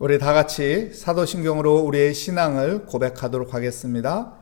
우리 다 같이 사도신경으로 우리의 신앙을 고백하도록 하겠습니다.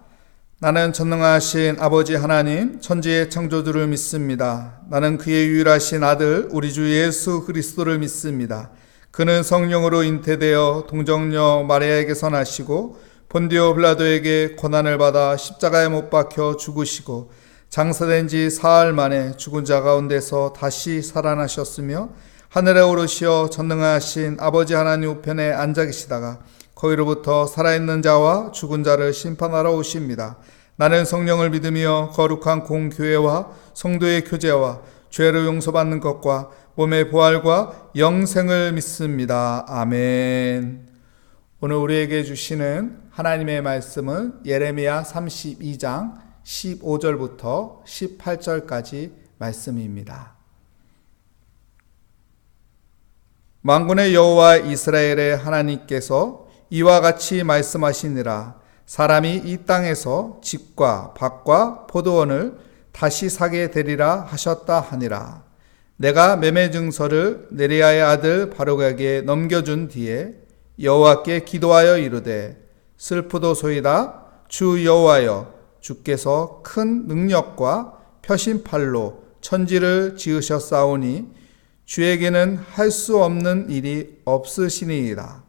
나는 전능하신 아버지 하나님, 천지의 창조주를 믿습니다. 나는 그의 유일하신 아들, 우리 주 예수 그리스도를 믿습니다. 그는 성령으로 잉태되어 동정녀 마리아에게서 나시고 본디오 빌라도에게 고난을 받아 십자가에 못 박혀 죽으시고 장사된 지 사흘 만에 죽은 자 가운데서 다시 살아나셨으며 하늘에 오르시어 전능하신 아버지 하나님 우편에 앉아 계시다가 거기로부터 살아있는 자와 죽은 자를 심판하러 오십니다. 나는 성령을 믿으며 거룩한 공교회와 성도의 교제와 죄를 용서받는 것과 몸의 부활과 영생을 믿습니다. 아멘. 오늘 우리에게 주시는 하나님의 말씀은 예레미야 32장 15절부터 18절까지 말씀입니다. 만군의 여호와 이스라엘의 하나님께서 이와 같이 말씀하시니라. 사람이 이 땅에서 집과 밭과 포도원을 다시 사게 되리라 하셨다 하니라. 내가 매매 증서를 네리야의 아들 바룩에게 넘겨준 뒤에 여호와께 기도하여 이르되 슬프도소이다. 주 여호와여, 주께서 큰 능력과 표심팔로 천지를 지으셨사오니 주에게는 할 수 없는 일이 없으시니이다.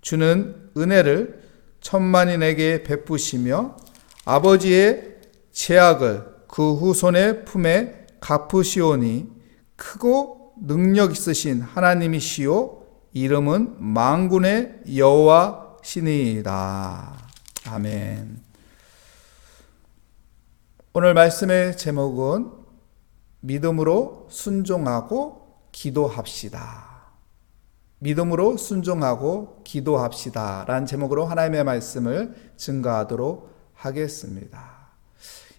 주는 은혜를 천만인에게 베푸시며 아버지의 죄악을 그 후손의 품에 갚으시오니 크고 능력 있으신 하나님이시요 이름은 만군의 여호와시니이다. 아멘. 오늘 말씀의 제목은 믿음으로 순종하고 기도합시다. 믿음으로 순종하고 기도합시다 라는 제목으로 하나님의 말씀을 증거하도록 하겠습니다.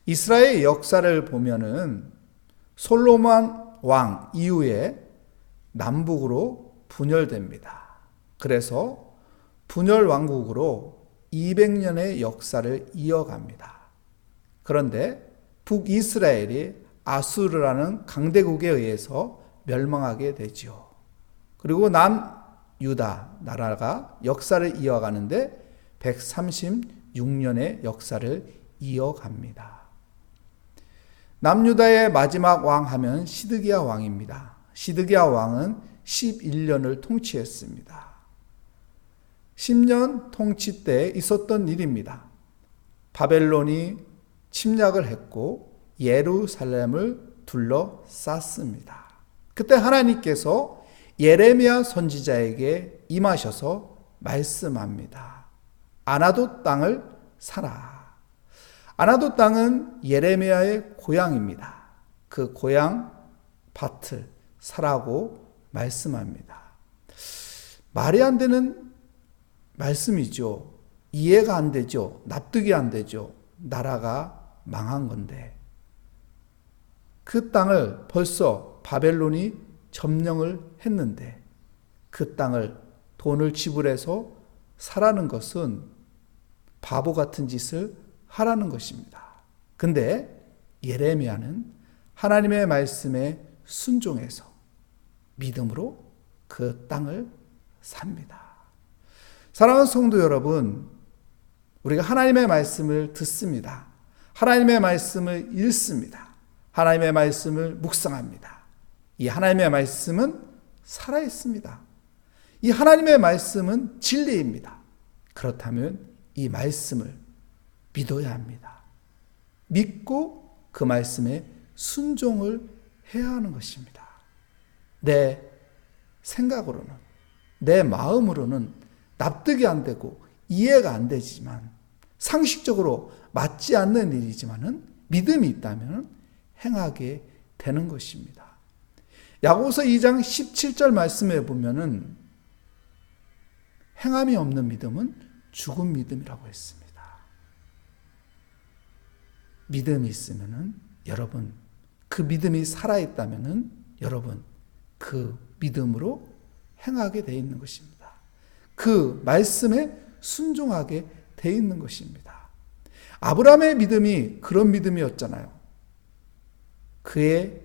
이스라엘 역사를 보면은 솔로몬 왕 이후에 남북으로 분열됩니다. 그래서 분열 왕국으로 200년의 역사를 이어갑니다. 그런데 북이스라엘이 아수르라는 강대국에 의해서 멸망하게 되죠. 그리고 남유다 나라가 역사를 이어가는데 136년의 역사를 이어갑니다. 남유다의 마지막 왕 하면 시드기야 왕입니다. 시드기야 왕은 11년을 통치했습니다. 10년 통치 때 있었던 일입니다. 바벨론이 침략을 했고 예루살렘을 둘러쌌습니다. 그때 하나님께서 예레미야 선지자에게 임하셔서 말씀합니다. 아나돗 땅을 사라. 아나돗 땅은 예레미야의 고향입니다. 그 고향 밭을 사라고 말씀합니다. 말이 안 되는 말씀이죠. 이해가 안 되죠. 납득이 안 되죠. 나라가 망한 건데 그 땅을 벌써 바벨론이 점령을 했는데 그 땅을 돈을 지불해서 사라는 것은 바보 같은 짓을 하라는 것입니다. 근데 예레미야는 하나님의 말씀에 순종해서 믿음으로 그 땅을 삽니다. 사랑하는 성도 여러분, 우리가 하나님의 말씀을 듣습니다. 하나님의 말씀을 읽습니다. 하나님의 말씀을 묵상합니다. 이 하나님의 말씀은 살아있습니다. 이 하나님의 말씀은 진리입니다. 그렇다면 이 말씀을 믿어야 합니다. 믿고 그 말씀에 순종을 해야 하는 것입니다. 내 생각으로는, 내 마음으로는 납득이 안 되고 이해가 안 되지만 상식적으로 맞지 않는 일이지만은 믿음이 있다면 행하게 되는 것입니다. 야고보서 2장 17절 말씀에 보면은 행함이 없는 믿음은 죽은 믿음이라고 했습니다. 믿음이 있으면은 여러분, 그 믿음이 살아있다면은 여러분, 그 믿음으로 행하게 돼 있는 것입니다. 그 말씀에 순종하게 돼 있는 것입니다. 아브라함의 믿음이 그런 믿음이었잖아요. 그의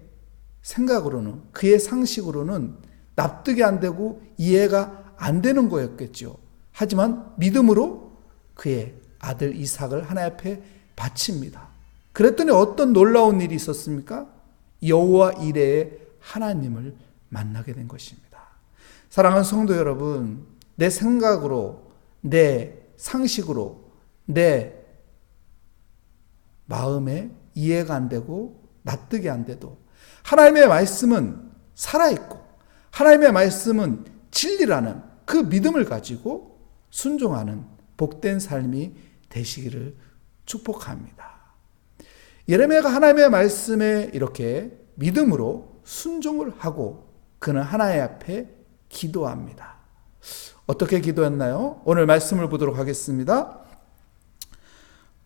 생각으로는, 그의 상식으로는 납득이 안 되고 이해가 안 되는 거였겠죠. 하지만 믿음으로 그의 아들 이삭을 하나님 앞에 바칩니다. 그랬더니 어떤 놀라운 일이 있었습니까? 여호와 이레의 하나님을 만나게 된 것입니다. 사랑하는 성도 여러분, 내 생각으로, 내 상식으로, 내 마음에 이해가 안 되고 납득이 안 돼도 하나님의 말씀은 살아있고 하나님의 말씀은 진리라는 그 믿음을 가지고 순종하는 복된 삶이 되시기를 축복합니다. 예레미야가 하나님의 말씀에 이렇게 믿음으로 순종을 하고 그는 하나님 앞에 기도합니다. 어떻게 기도했나요? 오늘 말씀을 보도록 하겠습니다.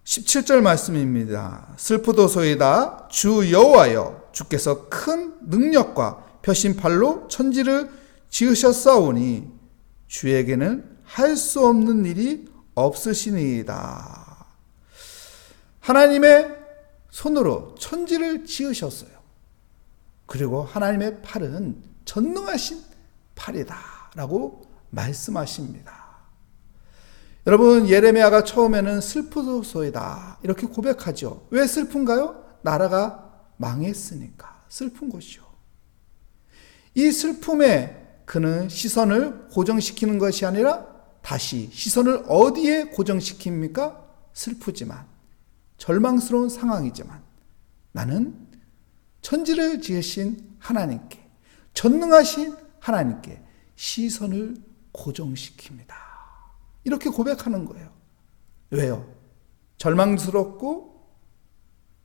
17절 말씀입니다. 슬프도소이다. 주 여호와여, 주께서 큰 능력과 표심팔로 천지를 지으셨사오니 주에게는 할 수 없는 일이 없으시니이다. 하나님의 손으로 천지를 지으셨어요. 그리고 하나님의 팔은 전능하신 팔이다 라고 말씀하십니다. 여러분, 예레미야가 처음에는 슬프도소이다 이렇게 고백하죠. 왜 슬픈가요? 나라가 망했으니까 슬픈 것이요. 이 슬픔에 그는 시선을 고정시키는 것이 아니라 다시 시선을 어디에 고정시킵니까? 슬프지만, 절망스러운 상황이지만 나는 천지를 지으신 하나님께, 전능하신 하나님께 시선을 고정시킵니다. 이렇게 고백하는 거예요. 왜요? 절망스럽고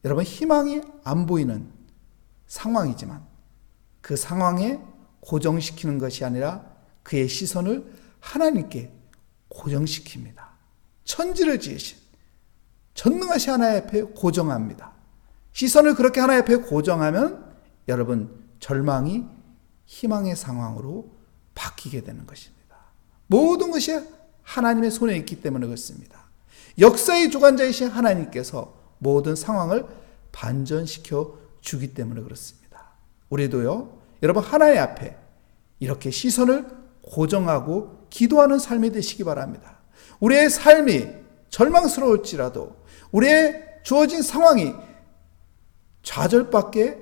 여러분 희망이 안 보이는 상황이지만 그 상황에 고정시키는 것이 아니라 그의 시선을 하나님께 고정시킵니다. 천지를 지으신 전능하신 하나님 앞에 고정합니다. 시선을 그렇게 하나님 앞에 고정하면 여러분 절망이 희망의 상황으로 바뀌게 되는 것입니다. 모든 것이 하나님의 손에 있기 때문에 그렇습니다. 역사의 주관자이신 하나님께서 모든 상황을 반전시켜 주기 때문에 그렇습니다. 우리도요, 여러분 하나님 앞에 이렇게 시선을 고정하고 기도하는 삶이 되시기 바랍니다. 우리의 삶이 절망스러울지라도 우리의 주어진 상황이 좌절밖에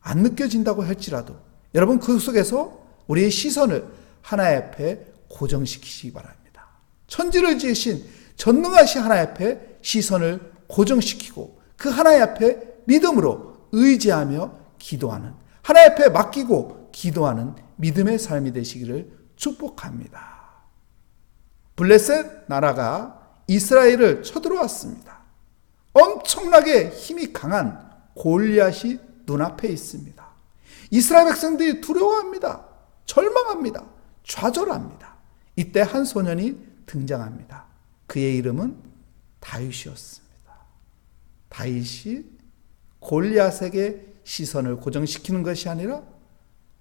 안 느껴진다고 할지라도 여러분 그 속에서 우리의 시선을 하나님 앞에 고정시키시기 바랍니다. 천지를 지으신 전능하신 하나님 앞에 시선을 고정시키고 그 하나님 앞에 믿음으로 의지하며 기도하는, 하나님 앞에 맡기고 기도하는 믿음의 삶이 되시기를 축복합니다. 블레셋 나라가 이스라엘을 쳐들어왔습니다. 엄청나게 힘이 강한 골리앗이 눈앞에 있습니다. 이스라엘 백성들이 두려워합니다. 절망합니다. 좌절합니다. 이때 한 소년이 등장합니다. 그의 이름은 다윗이었습니다. 다윗이 골리앗에게 시선을 고정시키는 것이 아니라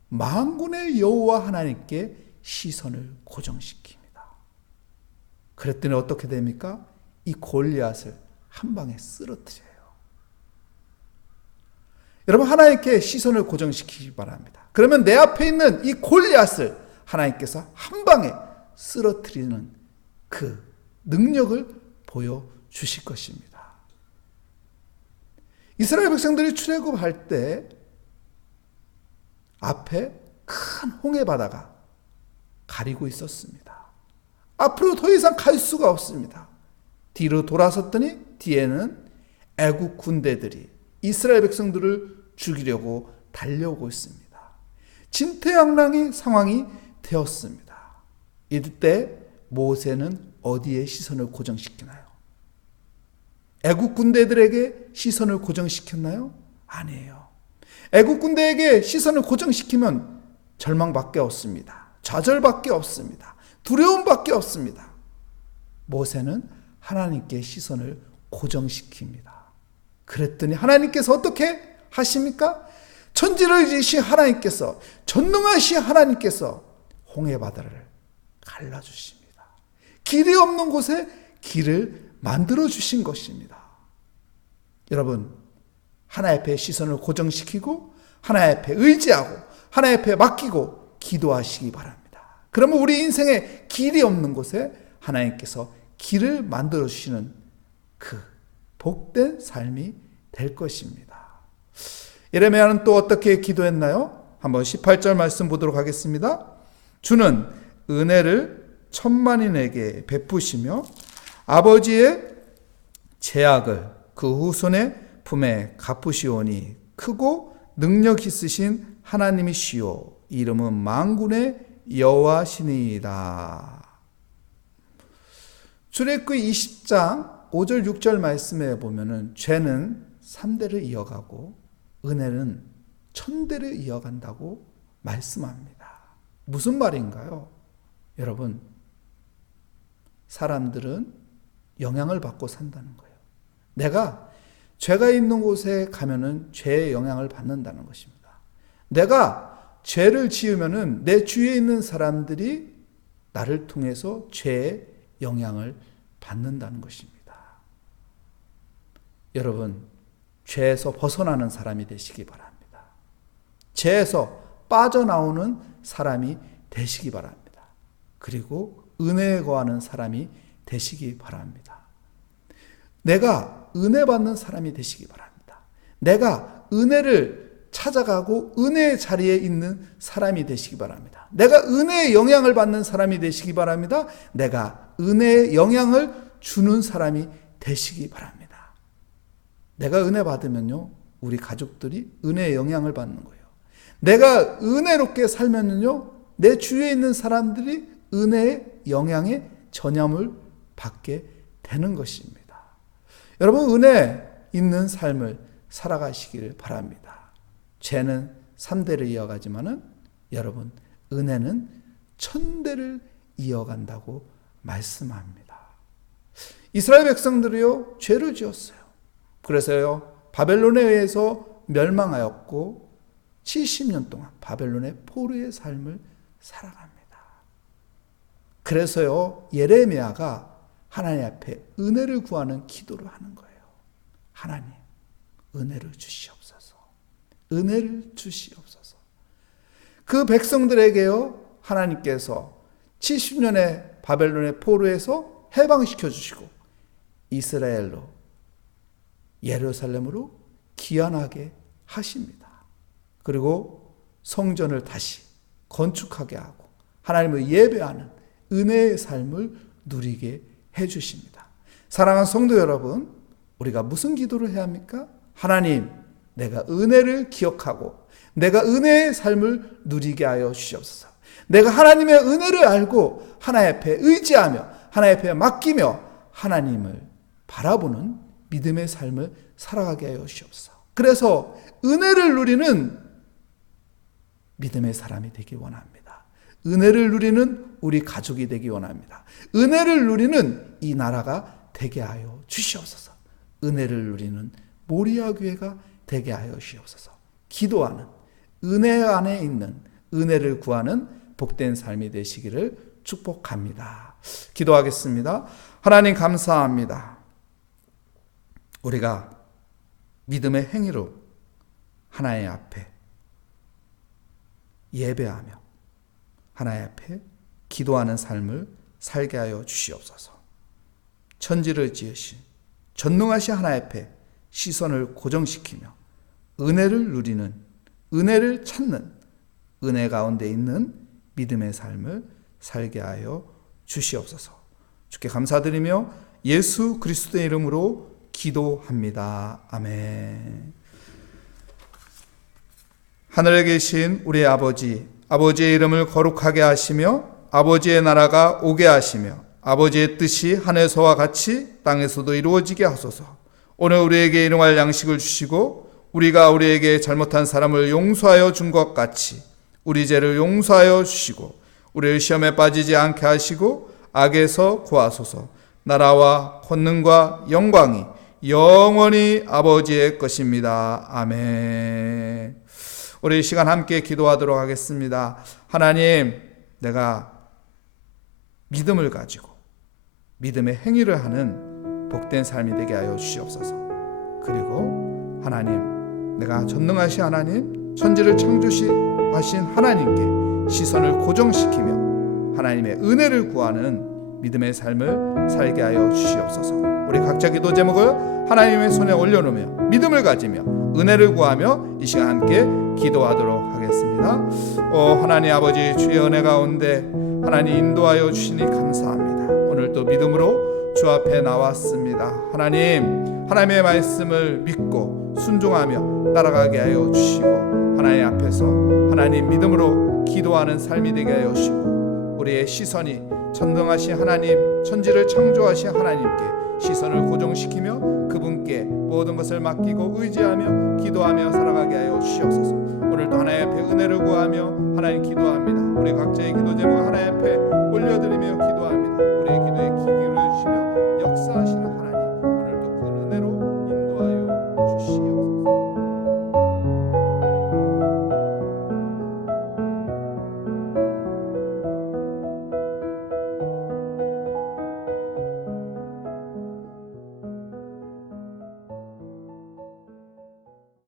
만군의 여호와 하나님께 시선을 고정시킵니다. 그랬더니 어떻게 됩니까? 이 골리앗을 한 방에 쓰러뜨려요. 여러분 하나님께 시선을 고정시키기 바랍니다. 그러면 내 앞에 있는 이 골리앗을 하나님께서 한 방에 쓰러뜨리는 그 능력을 보여주실 것입니다. 이스라엘 백성들이 출애굽할 때 앞에 큰 홍해 바다가 가리고 있었습니다. 앞으로 더 이상 갈 수가 없습니다. 뒤로 돌아섰더니 뒤에는 애국 군대들이 이스라엘 백성들을 죽이려고 달려오고 있습니다. 진퇴양난의 상황이 되었습니다. 이때 모세는 어디에 시선을 고정시키나요? 애국 군대들에게 시선을 고정시켰나요? 아니에요. 애국 군대에게 시선을 고정시키면 절망밖에 없습니다. 좌절밖에 없습니다. 두려움밖에 없습니다. 모세는 하나님께 시선을 고정시킵니다. 그랬더니 하나님께서 어떻게 하십니까? 천지를 지으신 하나님께서, 전능하신 하나님께서 홍해 바다를 갈라주십니다. 길이 없는 곳에 길을 만들어 주신 것입니다. 여러분, 하나님 앞에 시선을 고정시키고 하나님 앞에 의지하고 하나님 앞에 맡기고 기도하시기 바랍니다. 그러면 우리 인생에 길이 없는 곳에 하나님께서 길을 만들어 주시는 그 복된 삶이 될 것입니다. 예레미야는 또 어떻게 기도했나요? 한번 18절 말씀 보도록 하겠습니다. 주는 은혜를 천만인에게 베푸시며 아버지의 죄악을 그 후손의 품에 갚으시오니 크고 능력 있으신 하나님이시오. 이름은 만군의 여호와시니이다. 출애굽기 20장 5절 6절 말씀에 보면은 죄는 3대를 이어가고 은혜는 1000대를 이어간다고 말씀합니다. 무슨 말인가요? 여러분, 사람들은 영향을 받고 산다는 거예요. 내가 죄가 있는 곳에 가면은 죄의 영향을 받는다는 것입니다. 내가 죄를 지으면은 내 주위에 있는 사람들이 나를 통해서 죄의 영향을 받는다는 것입니다. 여러분, 죄에서 벗어나는 사람이 되시기 바랍니다. 죄에서 빠져나오는 사람이 되시기 바랍니다. 그리고 은혜에 거하는 사람이 되시기 바랍니다. 내가 은혜 받는 사람이 되시기 바랍니다. 내가 은혜를 찾아가고 은혜의 자리에 있는 사람이 되시기 바랍니다. 내가 은혜의 영향을 받는 사람이 되시기 바랍니다. 내가 은혜의 영향을 주는 사람이 되시기 바랍니다. 내가 은혜 받으면요, 우리 가족들이 은혜의 영향을 받는 거예요. 내가 은혜롭게 살면요, 내 주위에 있는 사람들이 은혜의 영향에 전염을 받게 되는 것입니다. 여러분, 은혜 있는 삶을 살아가시기를 바랍니다. 죄는 3대를 이어가지만은 여러분, 은혜는 1000대를 이어간다고 말씀합니다. 이스라엘 백성들이요, 죄를 지었어요. 그래서요, 바벨론에 의해서 멸망하였고 70년 동안 바벨론의 포로의 삶을 살아갑니다. 그래서요, 예레미야가 하나님 앞에 은혜를 구하는 기도를 하는 거예요. 하나님, 은혜를 주시옵소서. 은혜를 주시옵소서. 그 백성들에게요, 하나님께서 70년의 바벨론의 포로에서 해방시켜 주시고 이스라엘로, 예루살렘으로 귀환하게 하십니다. 그리고 성전을 다시 건축하게 하고 하나님을 예배하는 은혜의 삶을 누리게 해주십니다. 사랑하는 성도 여러분, 우리가 무슨 기도를 해야 합니까? 하나님, 내가 은혜를 기억하고 내가 은혜의 삶을 누리게 하여 주시옵소서. 내가 하나님의 은혜를 알고 하나님 앞에 의지하며 하나님 앞에 맡기며 하나님을 바라보는 믿음의 삶을 살아가게 하여 주시옵소서. 그래서 은혜를 누리는 믿음의 사람이 되기 원합니다. 은혜를 누리는 우리 가족이 되기 원합니다. 은혜를 누리는 이 나라가 되게 하여 주시옵소서. 은혜를 누리는 모리아 교회가 되게 하여 주시옵소서. 기도하는, 은혜 안에 있는, 은혜를 구하는 복된 삶이 되시기를 축복합니다. 기도하겠습니다. 하나님, 감사합니다. 우리가 믿음의 행위로 하나님 앞에 예배하며 하나님 앞에 기도하는 삶을 살게 하여 주시옵소서. 천지를 지으신 전능하신 하나님 앞에 시선을 고정시키며 은혜를 누리는, 은혜를 찾는, 은혜 가운데 있는 믿음의 삶을 살게 하여 주시옵소서. 주께 감사드리며 예수 그리스도의 이름으로 기도합니다. 아멘. 하늘에 계신 우리 아버지, 아버지의 이름을 거룩하게 하시며 아버지의 나라가 오게 하시며 아버지의 뜻이 하늘에서와 같이 땅에서도 이루어지게 하소서. 오늘 우리에게 일용할 양식을 주시고 우리가 우리에게 잘못한 사람을 용서하여 준 것 같이 우리 죄를 용서하여 주시고 우리를 시험에 빠지지 않게 하시고 악에서 구하소서. 나라와 권능과 영광이 영원히 아버지의 것입니다. 아멘. 우리 이 시간 함께 기도하도록 하겠습니다. 하나님, 내가 믿음을 가지고 믿음의 행위를 하는 복된 삶이 되게 하여 주시옵소서. 그리고 하나님, 내가 전능하신 하나님, 천지를 창조하신 하나님께 시선을 고정시키며 하나님의 은혜를 구하는 믿음의 삶을 살게 하여 주시옵소서. 우리 각자 기도 제목을 하나님의 손에 올려놓으며 믿음을 가지며 은혜를 구하며 이 시간 함께 기도하도록 하겠습니다. 하나님 아버지, 주의 은혜 가운데 하나님 인도하여 주시니 감사합니다. 오늘 또 믿음으로 주 앞에 나왔습니다. 하나님의 말씀을 믿고 순종하며 따라가게 하여 주시고, 하나님 앞에서 하나님 믿음으로 기도하는 삶이 되게 하여 주시고, 우리의 시선이 전능하신 하나님, 천지를 창조하신 하나님께 시선을 고정시키며 그분께 모든 것을 맡기고 의지하며 기도하며 살아가게 하여 주시옵소서. 오늘도 하나님 앞에 은혜를 구하며 하나님 기도합니다. 우리 각자의 기도 제목 하나님 앞에 올려드리며